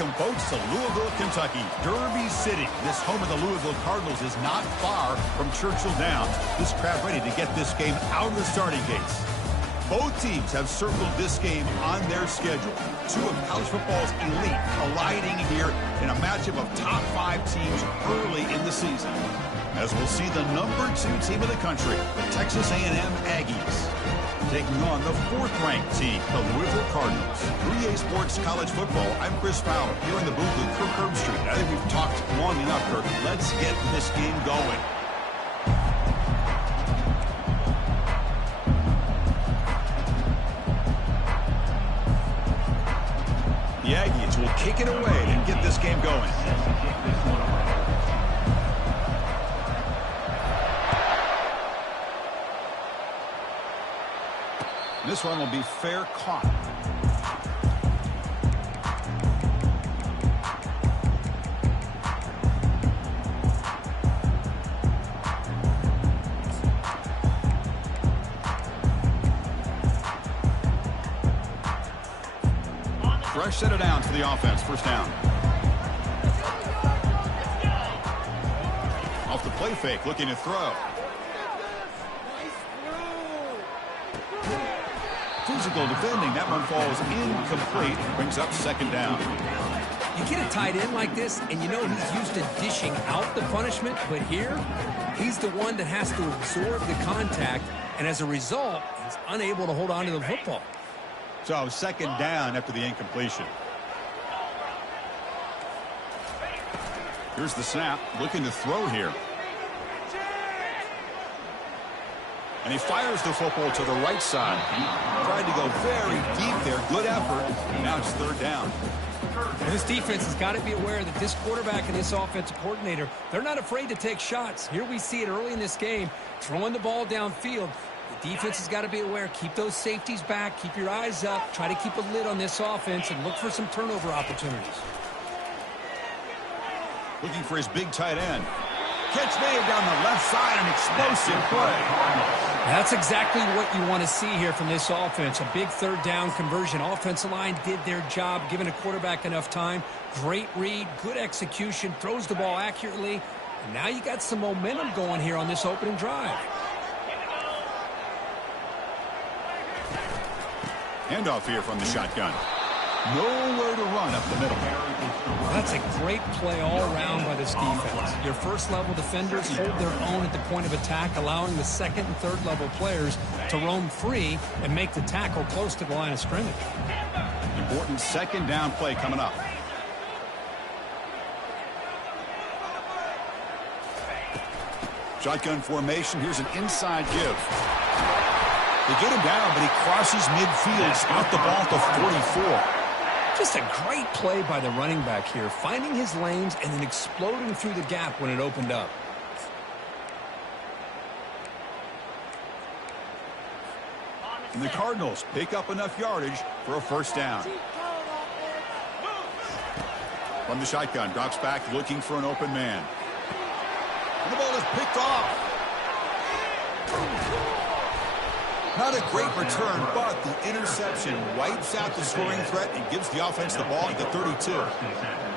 welcome folks to Louisville, Kentucky, Derby City. This home of the Louisville Cardinals is not far from Churchill Downs. This crowd ready to get this game out of the starting gates. Both teams have circled this game on their schedule. Two of college football's elite colliding here in a matchup of top 5 teams early in the season. As we'll see the #2 team of the country, the Texas A&M Aggies, taking on the 4th-ranked team, the Louisville Cardinals. 3A Sports College Football, I'm Chris Fowler, here in the booth with Kirk Herbstreit. I think we've talked long enough, Kirk. Let's get this game going. The Aggies will kick it away to get this game going. This one will be fair caught. Fresh set of downs for the offense. First down. Off the play fake, looking to throw. Physical defending. That one falls incomplete. Brings up second down. You get a tight end like this, and you know he's used to dishing out the punishment, but here, he's the one that has to absorb the contact, and as a result, he's unable to hold on to the football. So second down after the incompletion. Here's the snap. Looking to throw here. And he fires the football to the right side. Tried to go very deep there. Good effort. And now it's third down. And this defense has got to be aware that this quarterback and this offensive coordinator, they're not afraid to take shots. Here we see it early in this game, throwing the ball downfield. The defense has got to be aware. Keep those safeties back. Keep your eyes up. Try to keep a lid on this offense and look for some turnover opportunities. Looking for his big tight end. Catch made down the left side, an explosive play. That's exactly what you want to see here from this offense. A big third down conversion. Offensive line did their job, giving a quarterback enough time. Great read, good execution, throws the ball accurately. And now you got some momentum going here on this opening drive. Handoff here from the shotgun. Nowhere to run up the middle. That's a great play all around by this defense. Your first-level defenders hold their own at the point of attack, allowing the second and third-level players to roam free and make the tackle close to the line of scrimmage. Important second down play coming up. Shotgun formation. Here's an inside give. They get him down, but he crosses midfield, out the ball to 44. Just a great play by the running back here, finding his lanes and then exploding through the gap when it opened up. And the Cardinals pick up enough yardage for a first down. From the shotgun, drops back looking for an open man. And the ball is picked off. Not a great return, but the interception wipes out the scoring threat and gives the offense the ball at the 32.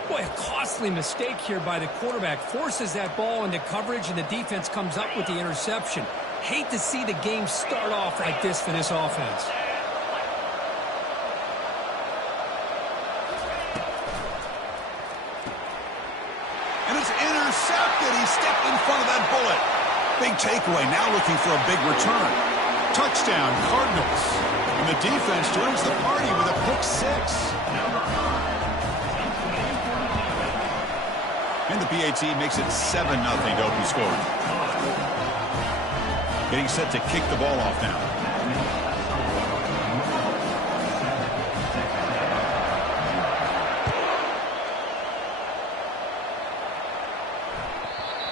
Boy, a costly mistake here by the quarterback. Forces that ball into coverage, and the defense comes up with the interception. Hate to see the game start off like this for this offense. And it's intercepted. He stepped in front of that bullet. Big takeaway, now looking for a big return. Touchdown, Cardinals. And the defense joins the party with a pick 6. And the PAT makes it 7-0 to open score. Getting set to kick the ball off now.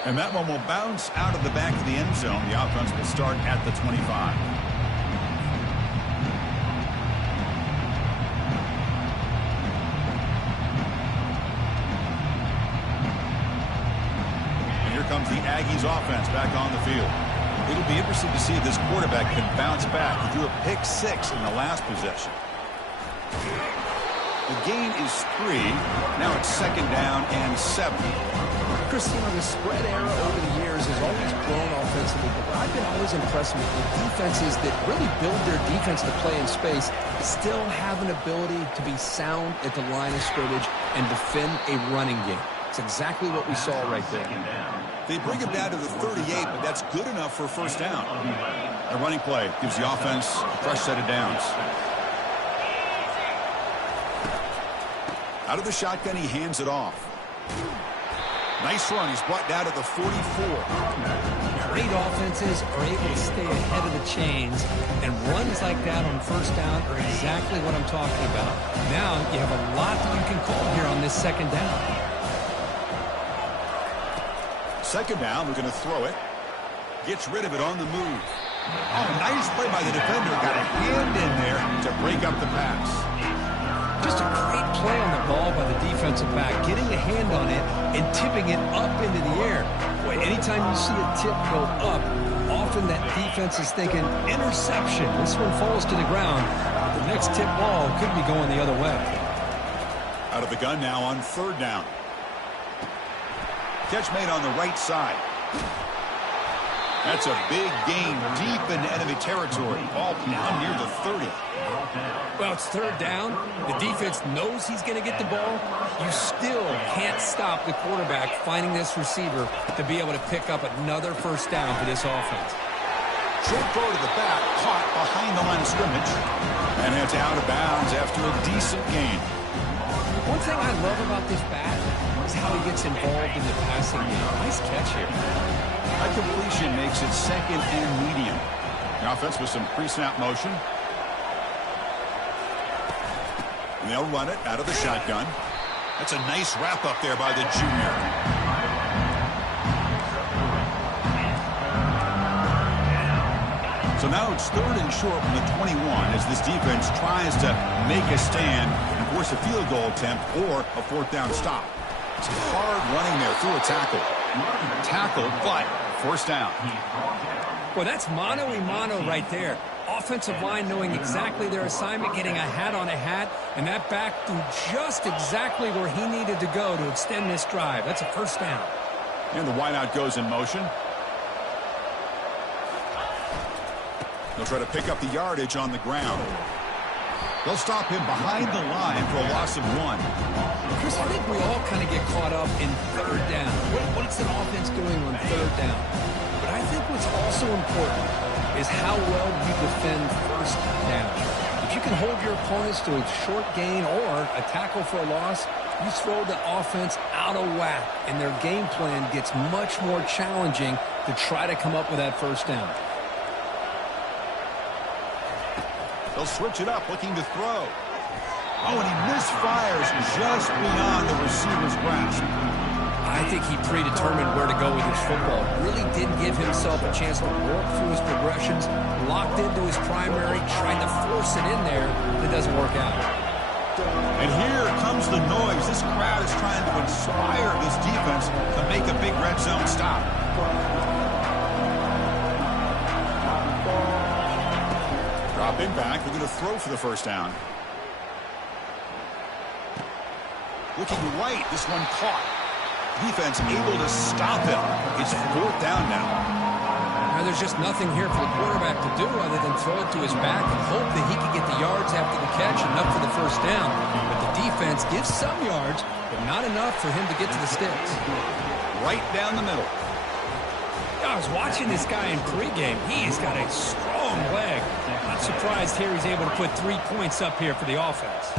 And that one will bounce out of the back of the end zone. The offense will start at the 25. And here comes the Aggies offense back on the field. It'll be interesting to see if this quarterback can bounce back. He threw a pick 6 in the last possession. The gain is 3. Now it's 2nd down and 7. Chris, the spread era over the years has always grown offensively, but I've been always impressed with the defenses that really build their defense to play in space, still have an ability to be sound at the line of scrimmage and defend a running game. It's exactly what we saw right there. They bring him down to the 38, but that's good enough for a 1st down. A running play gives the offense a fresh set of downs. Out of the shotgun, he hands it off. Nice run. He's brought down to the 44. Great offenses are able to stay ahead of the chains, and runs like that on 1st down are exactly what I'm talking about. Now you have a lot that you can call here on this 2nd down. 2nd down, we're going to throw it. Gets rid of it on the move. Oh, nice play by the defender. Got a hand in there to break up the pass. Just a great play on the ball by the defensive back, getting a hand on it and tipping it up into the air. Boy, anytime you see a tip go up, often that defense is thinking interception. This one falls to the ground. The next tip ball could be going the other way. Out of the gun now on 3rd down. Catch made on the right side. That's a big gain deep into enemy territory. Ball down near the 30. Well, it's 3rd down. The defense knows he's going to get the ball. You still can't stop the quarterback finding this receiver to be able to pick up another 1st down for this offense. Short throw to the back, caught behind the line of scrimmage. And it's out of bounds after a decent gain. One thing I love about this back is how he gets involved in the passing game. Nice catch here. That completion makes it 2nd and medium. The offense with some pre-snap motion. And they'll run it out of the shotgun. That's a nice wrap up there by the junior. So now it's 3rd and short from the 21 as this defense tries to make a stand and force a field goal attempt or a 4th down stop. It's hard running there through a tackle. Tackle, but 1st down. Well, that's mano-a-mano right there. Offensive line knowing exactly their assignment, getting a hat on a hat, and that back threw just exactly where he needed to go to extend this drive. That's a 1st down. And the wideout goes in motion. They'll try to pick up the yardage on the ground. They'll stop him behind the line for a loss of 1. Chris, I think we all kind of get caught up in 3rd down. What's an offense doing on 3rd down? But I think what's also important is how well you defend 1st down. If you can hold your opponents to a short gain or a tackle for a loss, you throw the offense out of whack, and their game plan gets much more challenging to try to come up with that 1st down. They'll switch it up, looking to throw. Oh, and he misfires just beyond the receiver's grasp. I think he predetermined where to go with his football. Really didn't give himself a chance to work through his progressions, locked into his primary, tried to force it in there, but it doesn't work out. And here comes the noise. This crowd is trying to inspire this defense to make a big red zone stop. Dropping back, they're going to throw for the 1st down. Looking right, this one caught. Defense able to stop him. It's 4th down now. Now there's just nothing here for the quarterback to do other than throw it to his back and hope that he can get the yards after the catch, enough for the 1st down. But the defense gives some yards, but not enough for him to get to the sticks. Right down the middle. I was watching this guy in pregame. He's got a strong leg. Not surprised here he's able to put 3 points up here for the offense.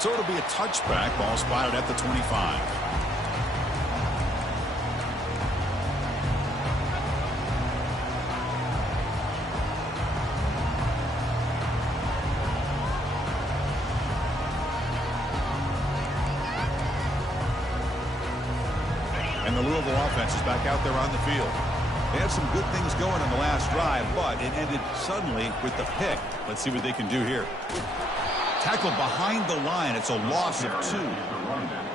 So it'll be a touchback. Ball spotted at the 25. And the Louisville offense is back out there on the field. They had some good things going on the last drive, but it ended suddenly with the pick. Let's see what they can do here. Tackle behind the line. It's a loss of 2.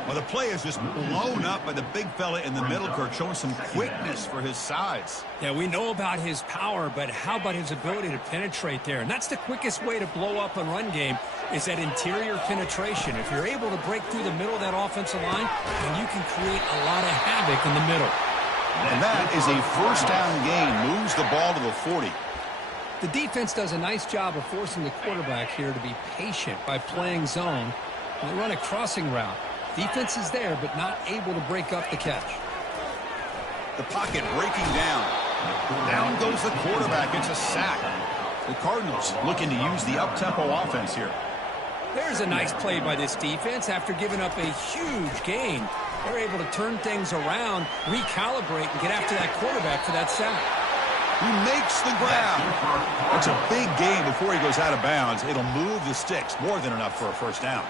Well, the play is just blown up by the big fella in the middle, Kirk, showing some quickness for his size. Yeah, we know about his power, but how about his ability to penetrate there? And that's the quickest way to blow up a run game is that interior penetration. If you're able to break through the middle of that offensive line, then you can create a lot of havoc in the middle. And that is a first down gain. Moves the ball to the 40. The defense does a nice job of forcing the quarterback here to be patient by playing zone. They run a crossing route. Defense is there, but not able to break up the catch. The pocket breaking down. Down goes the quarterback. It's a sack. The Cardinals looking to use the up-tempo offense here. There's a nice play by this defense after giving up a huge gain. They're able to turn things around, recalibrate, and get after that quarterback for that sack. He makes the grab. It's a big gain before he goes out of bounds. It'll move the sticks. More than enough for a first down.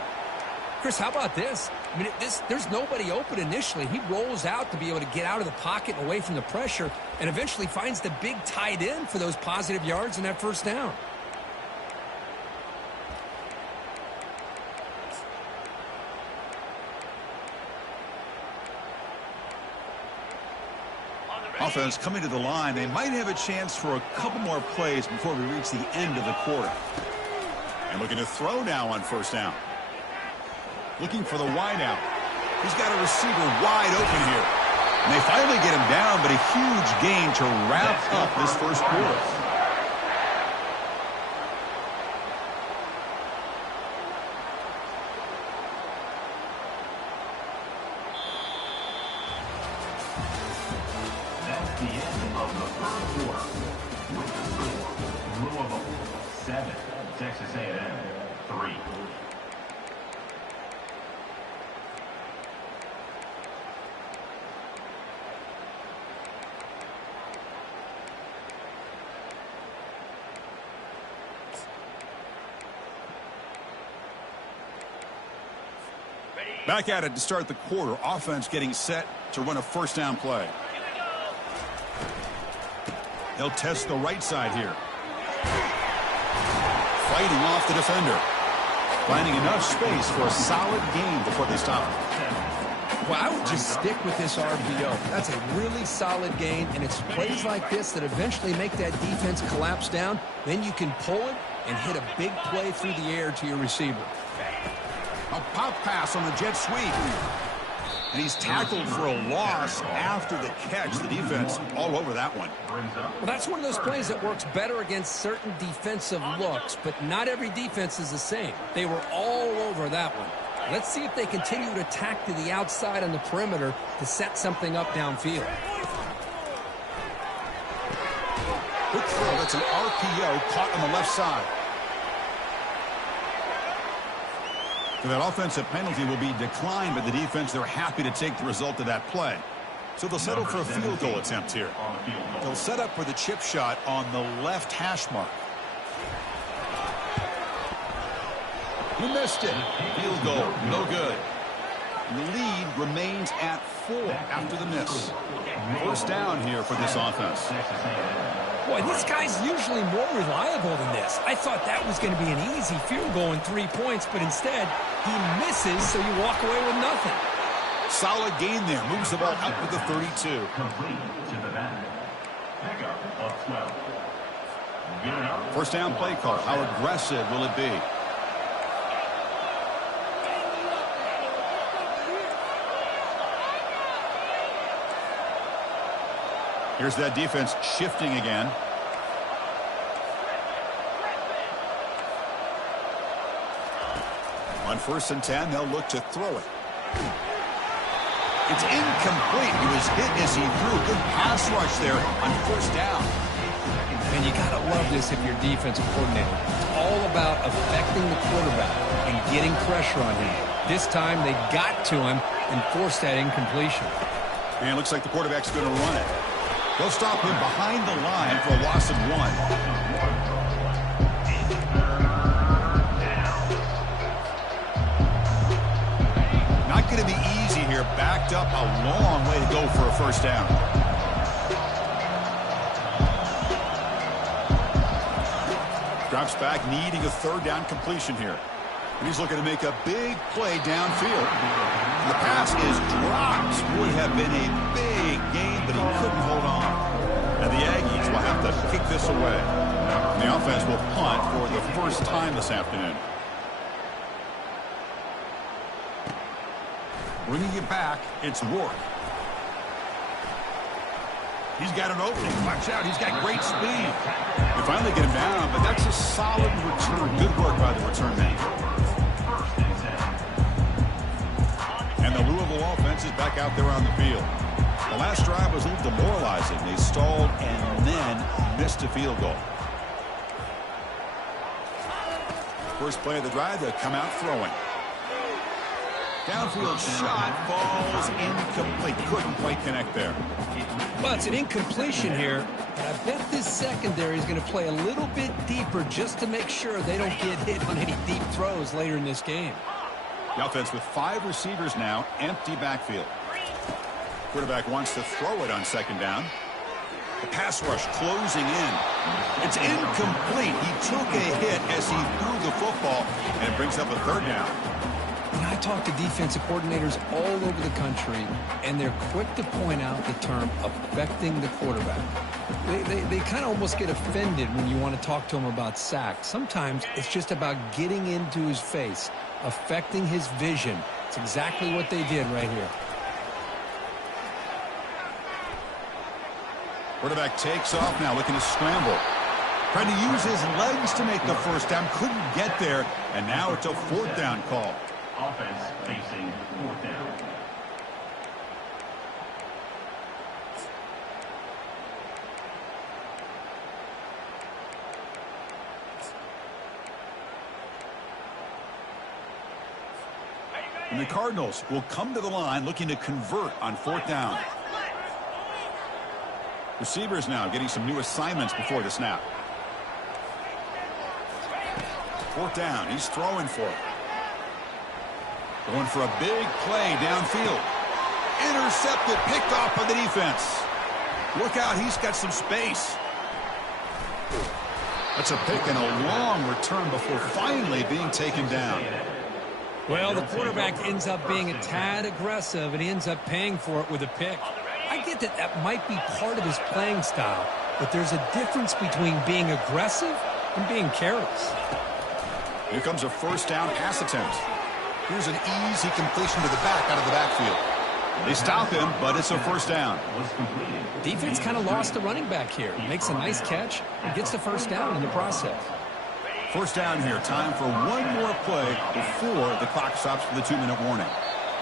Chris, how about this? I mean, there's nobody open initially. He rolls out to be able to get out of the pocket and away from the pressure and eventually finds the big tight end for those positive yards and that first down. Offense coming to the line. They might have a chance for a couple more plays before we reach the end of the quarter. And looking to throw now on first down. Looking for the wide out. He's got a receiver wide open here. And they finally get him down, but a huge gain to wrap up this first quarter. That's the end of the first quarter. With the score, Louisville 7, Texas A&M 3. Back at it to start the quarter. Offense getting set to run a first down play. They'll test the right side here. Fighting off the defender. Finding enough space for a solid gain before they stop it. Well, I would just stick with this RPO. That's a really solid gain, and it's plays like this that eventually make that defense collapse down. Then you can pull it and hit a big play through the air to your receiver. A pop pass on the jet sweep. And he's tackled for a loss after the catch. The defense all over that one. Well, that's one of those plays that works better against certain defensive looks, but not every defense is the same. They were all over that one. Let's see if they continue to attack to the outside on the perimeter to set something up downfield. Quick throw. That's an RPO caught on the left side. So that offensive penalty will be declined by the defense. They're happy to take the result of that play. So they'll settle for a field goal attempt here. They'll set up for the chip shot on the left hash mark. He missed it. Field goal, no good. And the lead remains at 4 after the miss. First down here for this offense. Boy, this guy's usually more reliable than this. I thought that was going to be an easy field goal in 3 points, but instead, he misses, so you walk away with nothing. Solid gain there. Moves the ball out to the 32. Complete to the back. Pickup of 12. Good enough. First down play call. How aggressive will it be? Here's that defense shifting again. On 1st and 10, they'll look to throw it. It's incomplete. He was hit as he threw. Good pass rush there on 1st down. And you got to love this if you're defensive coordinator. It's all about affecting the quarterback and getting pressure on him. This time they got to him and forced that incompletion. And it looks like the quarterback's going to run it. They'll stop him behind the line for a loss of 1. Not going to be easy here. Backed up a long way to go for a first down. Drops back, needing a 3rd down completion here. And he's looking to make a big play downfield. The pass is dropped. Would have been a big gain, but he couldn't hold on. And the Aggies will have to kick this away. And the offense will punt for the first time this afternoon. Bringing it back, it's Rourke. He's got an opening. Watch out, he's got great speed. They finally get him down, but that's a solid return. Good work by the return man. And the Louisville offense is back out there on the field. The last drive was a little demoralizing. They stalled and then missed a field goal. First play of the drive, they'll come out throwing. Downfield shot falls incomplete. Couldn't quite connect there. Well, it's an incompletion here. But I bet this secondary is going to play a little bit deeper just to make sure they don't get hit on any deep throws later in this game. The offense with 5 receivers now, empty backfield. Quarterback wants to throw it on second down. The pass rush closing in. It's incomplete. He took a hit as he threw the football, and it brings up a third down. And I talk to defensive coordinators all over the country, and they're quick to point out the term affecting the quarterback. They kind of almost get offended when you want to talk to them about sacks. Sometimes it's just about getting into his face, affecting his vision. It's exactly what they did right here. Quarterback takes off now, looking to scramble. Trying to use his legs to make the first down. Couldn't get there, and now it's a fourth down call. Offense facing fourth down. And the Cardinals will come to the line looking to convert on fourth down. Receivers now getting some new assignments before the snap. Fourth down. He's throwing for it. Going for a big play downfield. Intercepted, picked off by the defense. Look out, he's got some space. That's a pick and a long return before finally being taken down. Well, the quarterback ends up being a tad aggressive, and he ends up paying for it with a pick. I get that that might be part of his playing style, but there's a difference between being aggressive and being careless. Here comes a first down pass attempt. Here's an easy completion to the back out of the backfield. They stop him, but it's a first down. Defense kind of lost the running back here. Makes a nice catch and gets the first down in the process. First down here. Time for one more play before the clock stops for the 2-minute warning.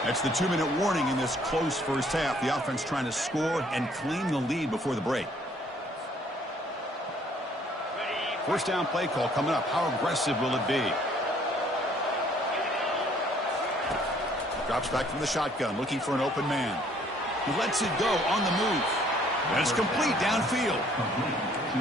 That's the 2-minute warning in this close first half. The offense trying to score and claim the lead before the break. First down play call coming up. How aggressive will it be? Drops back from the shotgun, looking for an open man. He lets it go on the move. And it's complete downfield.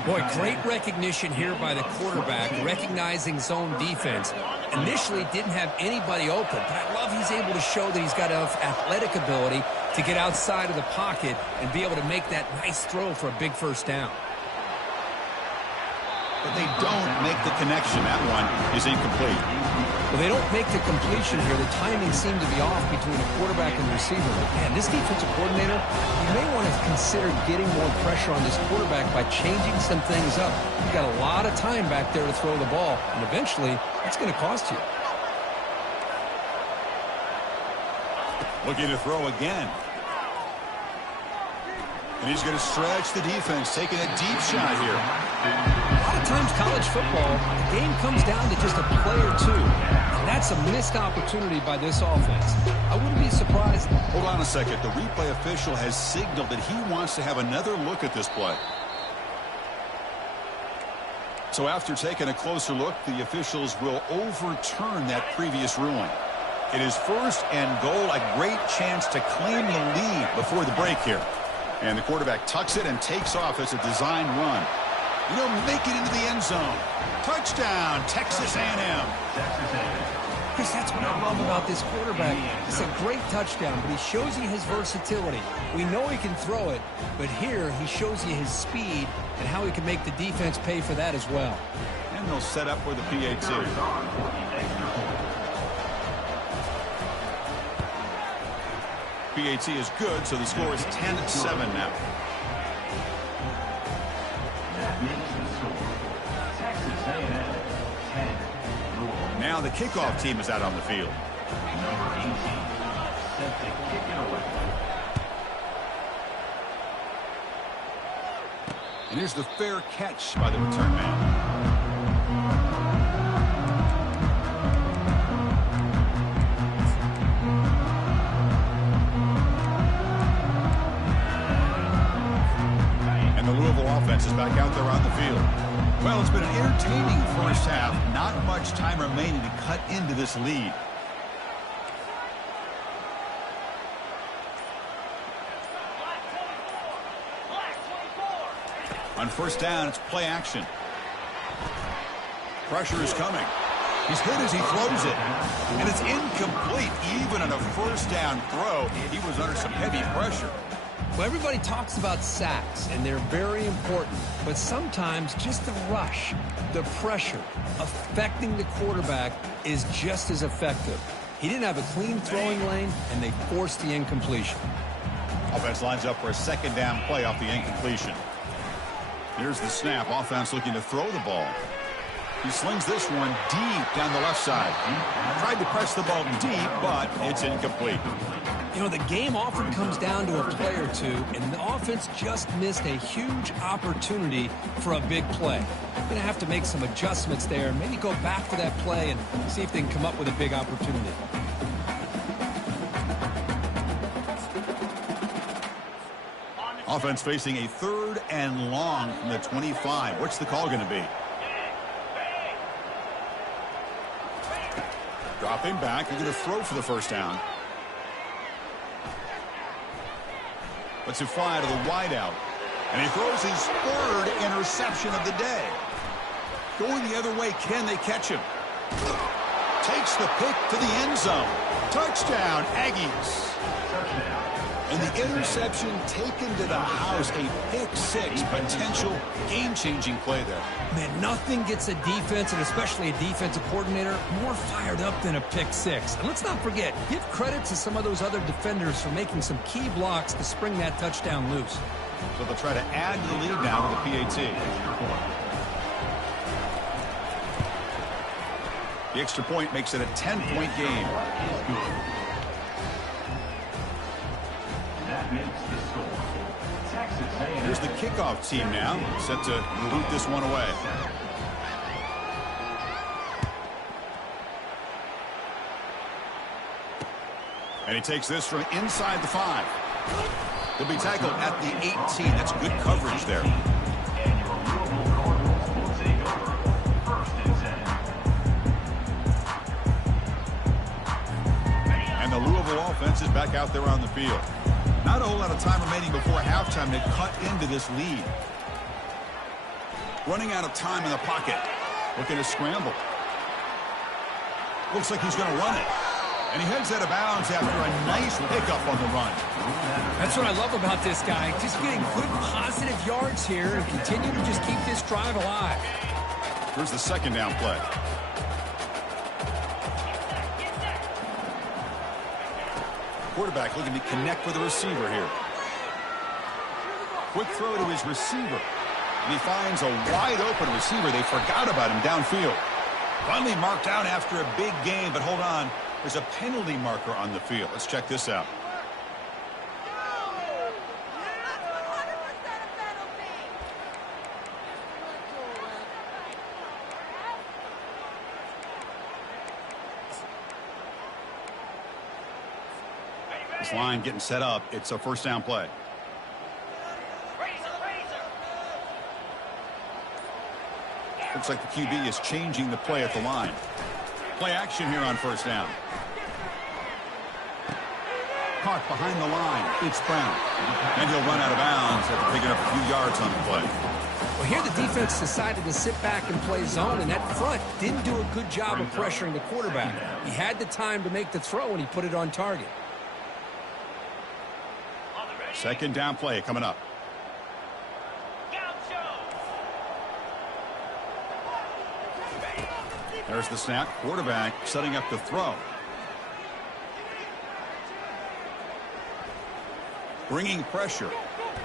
Boy, great recognition here by the quarterback, recognizing zone defense. Initially didn't have anybody open, but I love he's able to show that he's got enough athletic ability to get outside of the pocket and be able to make that nice throw for a big first down. But they don't make the connection. That one is incomplete. Well, they don't make the completion here. The timing seemed to be off between a quarterback and receiver. But man, this defensive coordinator, you may want to consider getting more pressure on this quarterback by changing some things up. You've got a lot of time back there to throw the ball, and eventually it's going to cost you. Looking to throw again. And he's going to stretch the defense, taking a deep shot here. A lot of times college football, the game comes down to just a play or two. And that's a missed opportunity by this offense. I wouldn't be surprised. Hold on a second. The replay official has signaled that he wants to have another look at this play. So after taking a closer look, the officials will overturn that previous ruling. It is first and goal, a great chance to claim the lead before the break here. And the quarterback tucks it and takes off as a design run. He'll make it into the end zone. Touchdown, Texas A&M. Chris, that's what I love about this quarterback. It's a great touchdown, but he shows you his versatility. We know he can throw it, but here he shows you his speed and how he can make the defense pay for that as well. And they'll set up for the PAT. PAT is good, so the score is 10-7 now. That makes the score Texas A&M 10, Louisville. Now the kickoff team is out on the field. Number 18, set to kick it away. And here's the fair catch by the return man. And the Louisville offense is back out there on the field. Well, it's been an entertaining first half. Not much time remaining to cut into this lead. On first down, it's play action. Pressure is coming. He's hit as he throws it. And it's incomplete. Even on a first down throw, he was under some heavy pressure. Well, everybody talks about sacks, and they're very important. But sometimes just the rush, the pressure, affecting the quarterback is just as effective. He didn't have a clean throwing lane, and they forced the incompletion. Offense lines up for a second down play off the incompletion. Here's the snap. Offense looking to throw the ball. He slings this one deep down the left side. Tried to press the ball deep, but it's incomplete. You know, the game often comes down to a play or two, and the offense just missed a huge opportunity for a big play. They're going to have to make some adjustments there, maybe go back to that play and see if they can come up with a big opportunity. Offense facing a 3rd and long from the 25. What's the call going to be? Dropping back. He's going to throw for the first down. Lets it fly to the wideout. And he throws his 3rd interception of the day. Going the other way, can they catch him? Takes the pick to the end zone. Touchdown, Aggies. And the interception taken to the house, a pick-6, potential game-changing play there. Man, nothing gets a defense, and especially a defensive coordinator, more fired up than a pick-6. And let's not forget, give credit to some of those other defenders for making some key blocks to spring that touchdown loose. So they'll try to add to the lead now to the PAT. The extra point makes it a 10-point game. Here's the kickoff team now, set to boot this one away. And he takes this from inside the 5. He'll be tackled at the 18. That's good coverage there. And the Louisville offense is back out there on the field. Not a whole lot of time remaining before halftime to cut into this lead. Running out of time in the pocket. Looking to scramble. Looks like he's going to run it. And he heads out of bounds after a nice pickup on the run. That's what I love about this guy. Just getting good positive yards here and continue to just keep this drive alive. Here's the second down play. Quarterback looking to connect with the receiver here. Quick throw to his receiver. And he finds a wide open receiver. They forgot about him downfield. Finally marked out after a big game, but hold on. There's a penalty marker on the field. Let's check this out. This line getting set up. It's a first down play. Looks like the QB is changing the play at the line. Play action here on first down. Caught behind the line. It's Brown. And he'll run out of bounds after picking up a few yards on the play. Well, here the defense decided to sit back and play zone, and that front didn't do a good job of pressuring the quarterback. He had the time to make the throw, and he put it on target. Second down play coming up. There's the snap. Quarterback setting up the throw. Bringing pressure.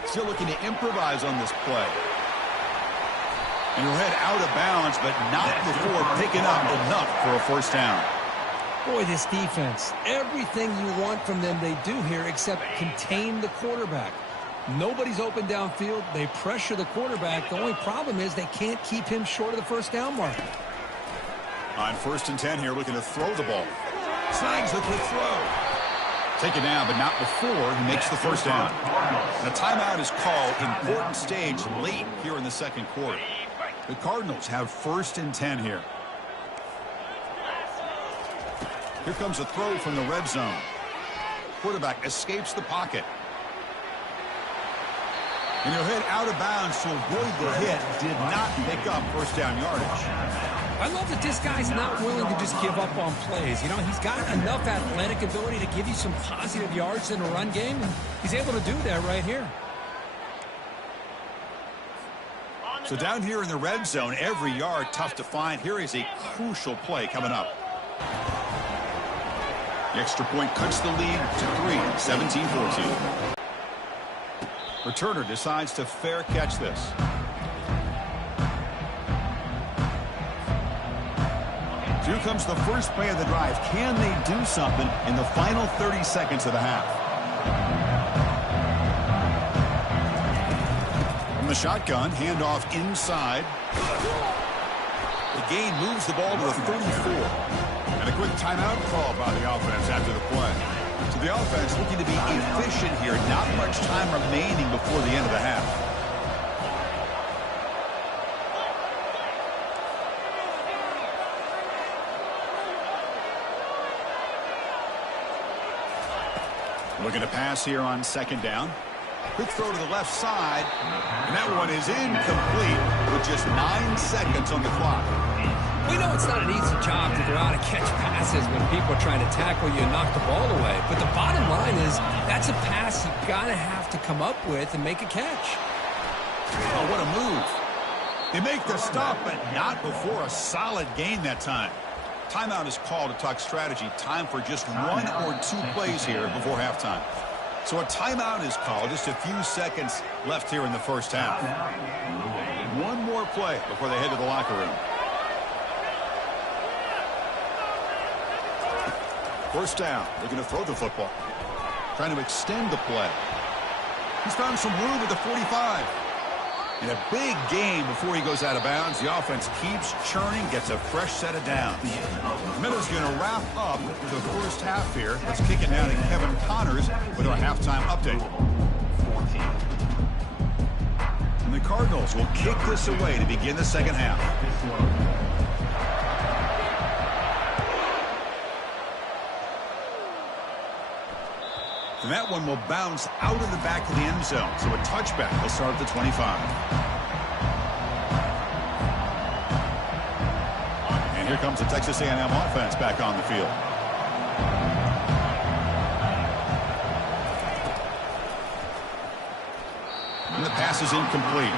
Still looking to improvise on this play. And he'll head out of bounds, but not before picking up enough for a first down. Boy, this defense, everything you want from them they do here except contain the quarterback. Nobody's open downfield. They pressure the quarterback. The only problem is they can't keep him short of the first down mark. On 1st and 10 here, looking to throw the ball. Snags the quick throw. Taken down, but not before he makes the first down. And a timeout is called, important stage late here in the second quarter. The Cardinals have 1st and 10 here. Here comes a throw from the red zone. Quarterback escapes the pocket. And he'll head out of bounds to avoid the hit. Did not pick up first down yardage. I love that this guy's not willing to just give up on plays. You know, he's got enough athletic ability to give you some positive yards in the run game, and he's able to do that right here. So down here in the red zone, every yard tough to find. Here is a crucial play coming up. The extra point cuts the lead to 3, 17-14. Returner decides to fair catch this. Here comes the first play of the drive. Can they do something in the final 30 seconds of the half? From the shotgun, handoff inside. The gain moves the ball to the 34. And a quick timeout call by the offense after the play. So the offense looking to be efficient here. Not much time remaining before the end of the half. Looking to pass here on 2nd down. Quick throw to the left side. And that one is incomplete with just 9 seconds on the clock. We know it's not an easy job to go out and catch passes when people are trying to tackle you and knock the ball away. But the bottom line is that's a pass you got to have to come up with and make a catch. Oh, what a move. They make the stop, but not before a solid gain that time. Timeout is called to talk strategy. Time for just 1 or 2 plays here before halftime. So a timeout is called. Just a few seconds left here in the first half. One more play before they head to the locker room. First down. Looking to throw the football. Trying to extend the play. He's found some room at the 45. And a big gain before he goes out of bounds. The offense keeps churning, gets a fresh set of downs. The Minnows going to wrap up with the first half here. Let's kick it down to Kevin Connors with our halftime update. And the Cardinals will kick this away to begin the second half. And that one will bounce out of the back of the end zone. So a touchback will start at the 25. And here comes the Texas A&M offense back on the field. And the pass is incomplete.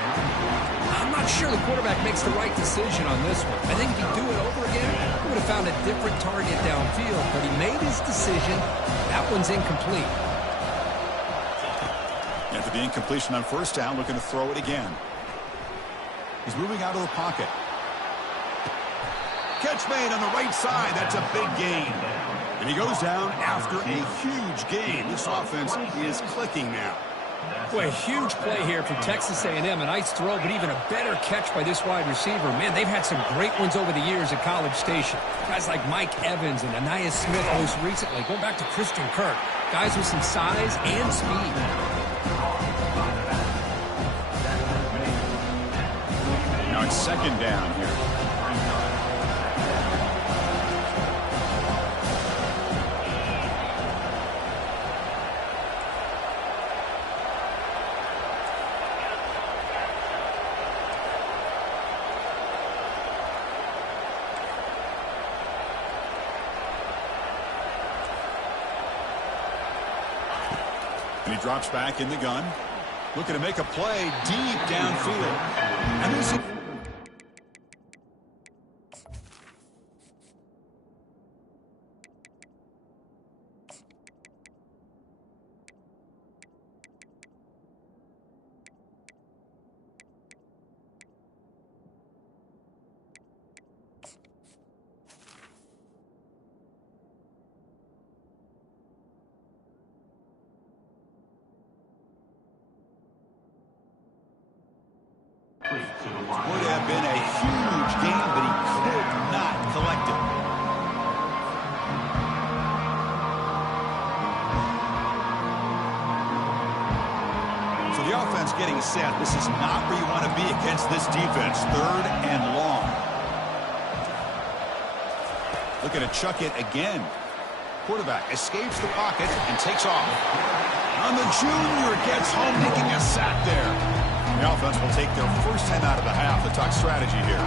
I'm not sure the quarterback makes the right decision on this one. I think if he'd do it over again, he would have found a different target downfield. But he made his decision. That one's incomplete. After the incompletion on first down, looking to throw it again. He's moving out of the pocket. Catch made on the right side. That's a big gain. And he goes down after a huge gain. This offense is clicking now. Boy, a huge play here from Texas A&M. A nice throw, but even a better catch by this wide receiver. Man, they've had some great ones over the years at College Station. Guys like Mike Evans and Anais Smith most recently. Going back to Christian Kirk. Guys with some size and speed. Now it's 2nd down here. And he drops back in the gun. Looking to make a play deep downfield. And this The offense getting set. This is not where you want to be against this defense. 3rd and long. Looking to chuck it again. Quarterback escapes the pocket and takes off. On the junior, gets home, making a sack there. The offense will take their first 10 out of the half. The talk strategy here.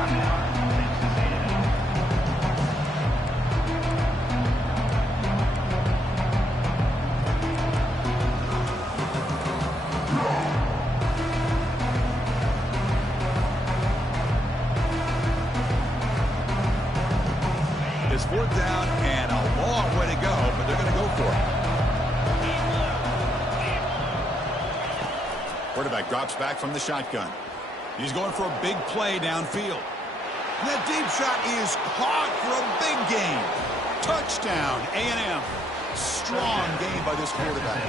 It's 4th down and a long way to go, but they're going to go for it. Quarterback drops back from the shotgun. He's going for a big play downfield. And that deep shot is caught for a big gain. Touchdown, A&M. Strong game by this quarterback.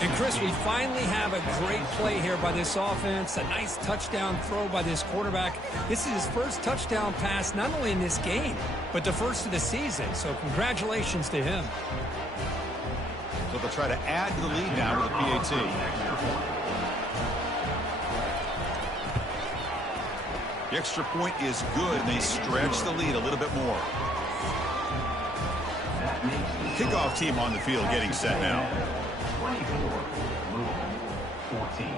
And, Chris, we finally have a great play here by this offense. A nice touchdown throw by this quarterback. This is his first touchdown pass, not only in this game, but the first of the season. So congratulations to him. So they'll try to add to the lead now with a PAT. The extra point is good, and they stretch the lead a little bit more. Kickoff team on the field getting set now. 24, Louisville, 14.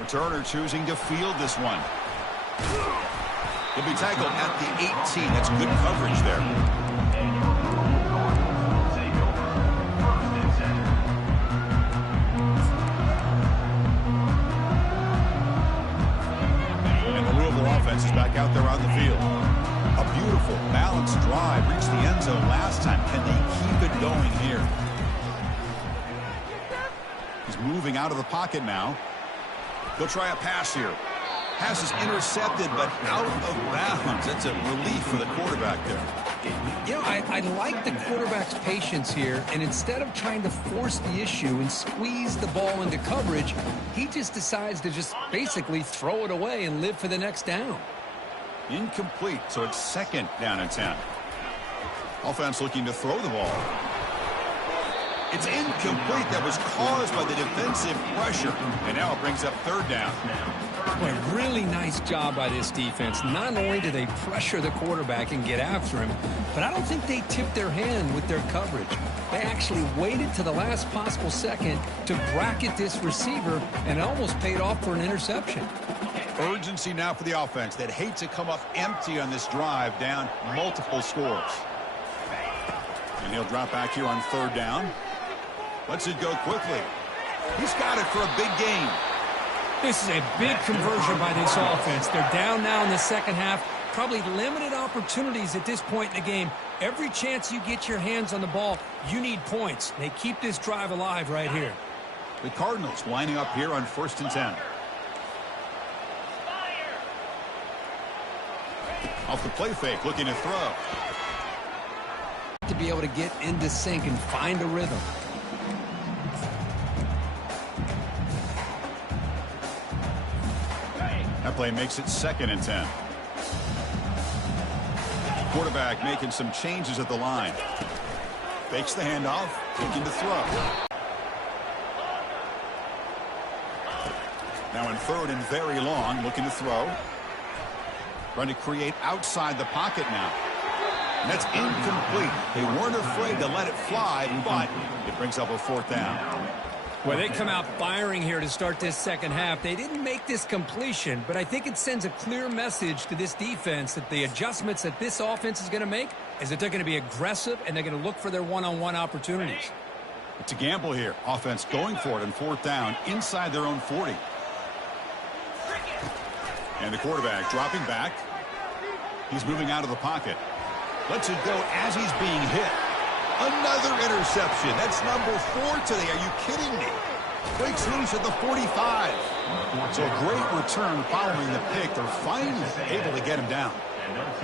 Returner choosing to field this one. He'll be tackled at the 18. That's good coverage there. And the Louisville offense is back out there on the field. A beautiful, balanced drive. Reached the end zone last time. Can they keep it going here? He's moving out of the pocket now. He'll try a pass here. Pass is intercepted, but out of bounds. That's a relief for the quarterback there. You know, I like the quarterback's patience here, and instead of trying to force the issue and squeeze the ball into coverage, he just decides to just basically throw it away and live for the next down. Incomplete, so it's 2nd down and 10. Offense looking to throw the ball. It's incomplete. That was caused by the defensive pressure, and now it brings up 3rd down. Boy, really nice job by this defense. Not only do they pressure the quarterback and get after him, but I don't think they tipped their hand with their coverage. They actually waited to the last possible second to bracket this receiver, and it almost paid off for an interception. Urgency now for the offense. They'd hate to come up empty on this drive, down multiple scores. And he'll drop back here on 3rd down. Lets it go quickly. He's got it for a big gain. This is a big conversion by this offense. They're down now in the second half. Probably limited opportunities at this point in the game. Every chance you get your hands on the ball, you need points. They keep this drive alive right here. The Cardinals lining up here on 1st and 10. Off the play fake, looking to throw. To be able to get into sync and find a rhythm. That play makes it 2nd and 10. Quarterback making some changes at the line. Fakes the handoff, looking to throw. Now in 3rd and very long, looking to throw. Trying to create outside the pocket now. And that's incomplete. They weren't afraid to let it fly, but it brings up a 4th down. Well, they come out firing here to start this second half. They didn't make this completion, but I think it sends a clear message to this defense that the adjustments that this offense is going to make is that they're going to be aggressive and they're going to look for their one-on-one opportunities. It's a gamble here. Offense going for it on 4th down inside their own 40. And the quarterback dropping back. He's moving out of the pocket. Lets it go as he's being hit. Another interception. That's number 4 today. Are you kidding me? Breaks loose at the 45. So a great return following the pick. They're finally able to get him down.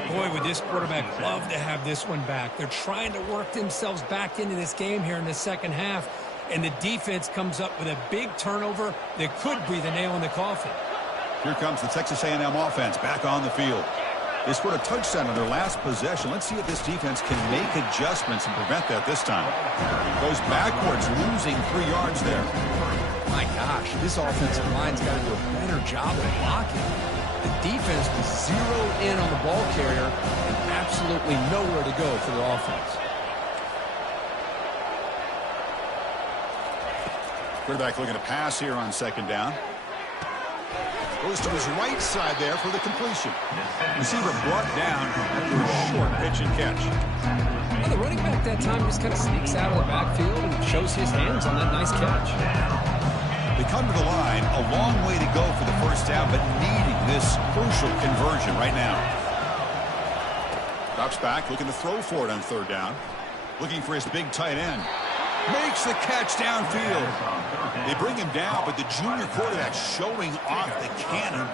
Boy, would this quarterback love to have this one back. They're trying to work themselves back into this game here in the second half. And the defense comes up with a big turnover that could be the nail in the coffin. Here comes the Texas A&M offense back on the field. They scored a touchdown on their last possession. Let's see if this defense can make adjustments and prevent that this time. Goes backwards, losing 3 yards there. My gosh, this offensive line's got to do a better job of blocking. The defense was zeroed in on the ball carrier and absolutely nowhere to go for the offense. Quarterback looking to pass here on 2nd down. Goes to his right side there for the completion. Receiver brought down after a short pitch and catch. Well, the running back that time just kind of sneaks out of the backfield and shows his hands on that nice catch. They come to the line, a long way to go for the first down, but needing this crucial conversion right now. Drops back, looking to throw for it on 3rd down. Looking for his big tight end. Makes the catch downfield. They bring him down, but the junior quarterback showing off the cannon.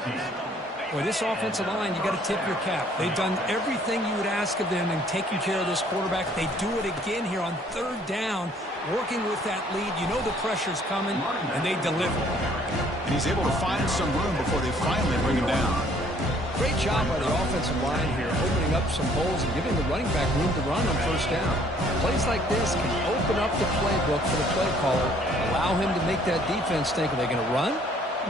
Boy, this offensive line, you got to tip your cap. They've done everything you would ask of them and taking care of this quarterback. They do it again here on 3rd down, working with that lead. You know the pressure's coming, and they deliver. And he's able to find some room before they finally bring him down. Great job by the offensive line here, opening up some holes and giving the running back room to run on 1st down. Plays like this can open up the playbook for the play caller, allow him to make that defense think, are they going to run?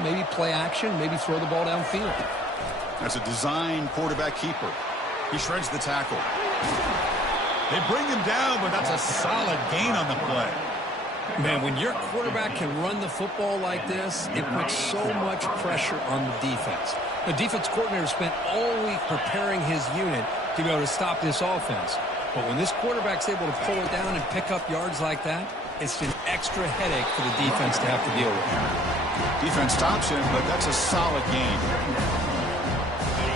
Maybe play action, maybe throw the ball downfield. That's a design quarterback keeper. He shreds the tackle. They bring him down, but that's a solid gain on the play. Man, when your quarterback can run the football like this, it puts so much pressure on the defense. The defense coordinator spent all week preparing his unit to be able to stop this offense. But when this quarterback's able to pull it down and pick up yards like that, it's an extra headache for the defense to have to deal with. Defense stops him, but that's a solid gain.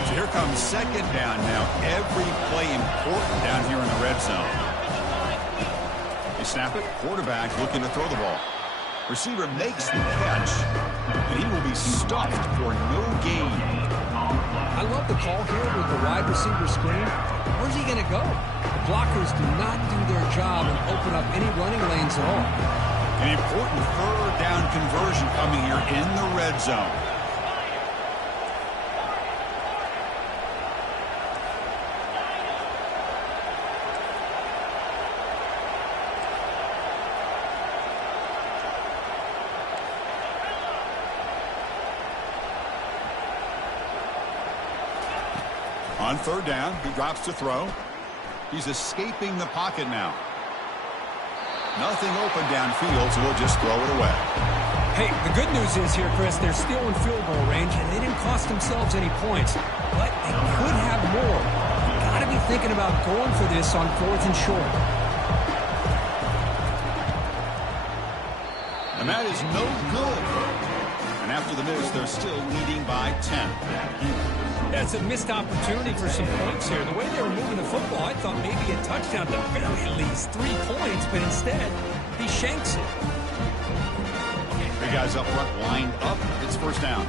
So here comes 2nd down now. Every play important down here in the red zone. They snap it. Quarterback looking to throw the ball. Receiver makes the catch, and he will be stuffed for no gain. I love the call here with the wide receiver screen. Where's he going to go? The blockers do not do their job and open up any running lanes at all. An important 3rd down conversion coming here in the red zone. On 3rd down, he drops to throw. He's escaping the pocket now. Nothing open downfield, so he'll just throw it away. Hey, the good news is here, Chris, they're still in field goal range, and they didn't cost themselves any points. But they could have more. You got to be thinking about going for this on 4th and short. And that is no good. And after the miss, they're still leading by 10. That's a missed opportunity for some points here. The way they were moving the football, I thought maybe a touchdown at the very least, 3 points, but instead, he shanks it. Three guys up front lined up. It's 1st down.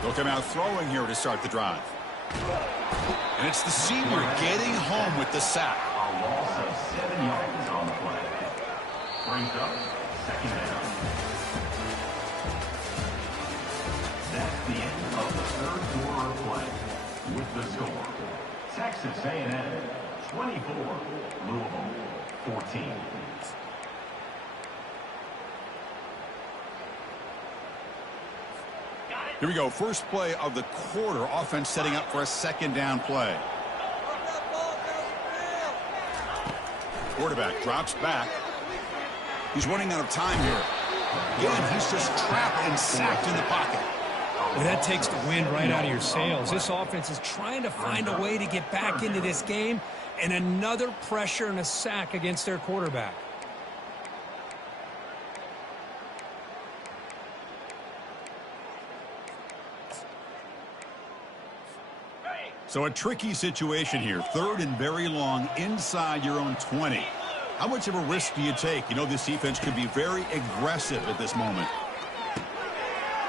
They'll come out throwing here to start the drive. And it's the senior getting home with the sack. A loss of 7 yards on the play. Brings up 2nd down. That's the end of the 3rd quarter of play. With the score, Texas A&M 24, Louisville 14. Here we go. First play of the quarter. Offense setting up for a 2nd down play. Quarterback drops back. He's running out of time here. Again, he's just trapped and sacked in the pocket. Well, that takes the wind right out of your sails. This offense is trying to find a way to get back into this game, and another pressure and a sack against their quarterback. So a tricky situation here. 3rd and very long inside your own 20. How much of a risk do you take? You know this defense could be very aggressive at this moment.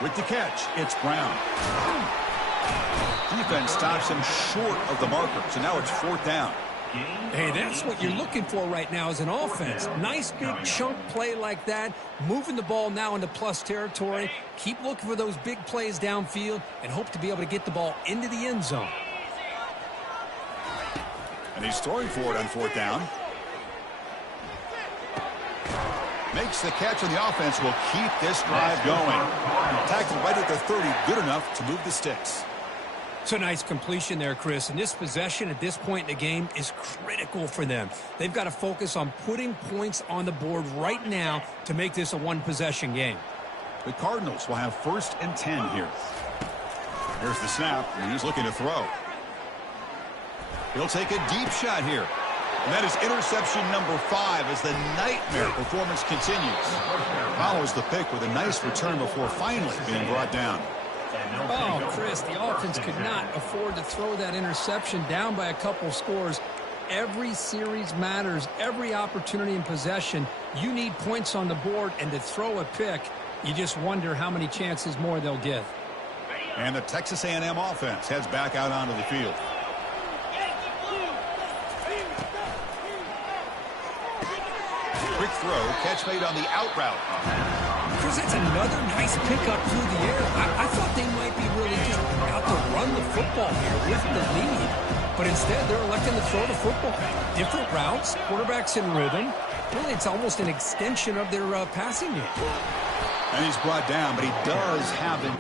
With the catch, it's Brown. Defense stops him short of the marker, so now it's 4th down. Hey, that's what you're looking for right now as an offense. Nice big chunk play like that, moving the ball now into plus territory. Keep looking for those big plays downfield and hope to be able to get the ball into the end zone. And he's throwing for it on 4th down. Makes the catch, and the offense will keep this drive going. Tackled right at the 30, good enough to move the sticks. It's a nice completion there, Chris. And this possession at this point in the game is critical for them. They've got to focus on putting points on the board right now to make this a one-possession game. The Cardinals will have 1st and 10 here. Here's the snap, and he's looking to throw. He'll take a deep shot here. And that is interception number 5 as the nightmare performance continues. Follows the pick with a nice return before finally being brought down. Oh, Chris, the offense could not afford to throw that interception down by a couple scores. Every series matters. Every opportunity in possession, you need points on the board, and to throw a pick, you just wonder how many chances more they'll get. And the Texas A&M offense heads back out onto the field. Quick throw, catch made on the out route. Chris, that's another nice pickup through the air. I thought they might be really just out to run the football here with the lead. But instead, they're electing to throw the football. Different routes, quarterbacks in rhythm. Really, it's almost an extension of their passing game. And he's brought down, but he does have him.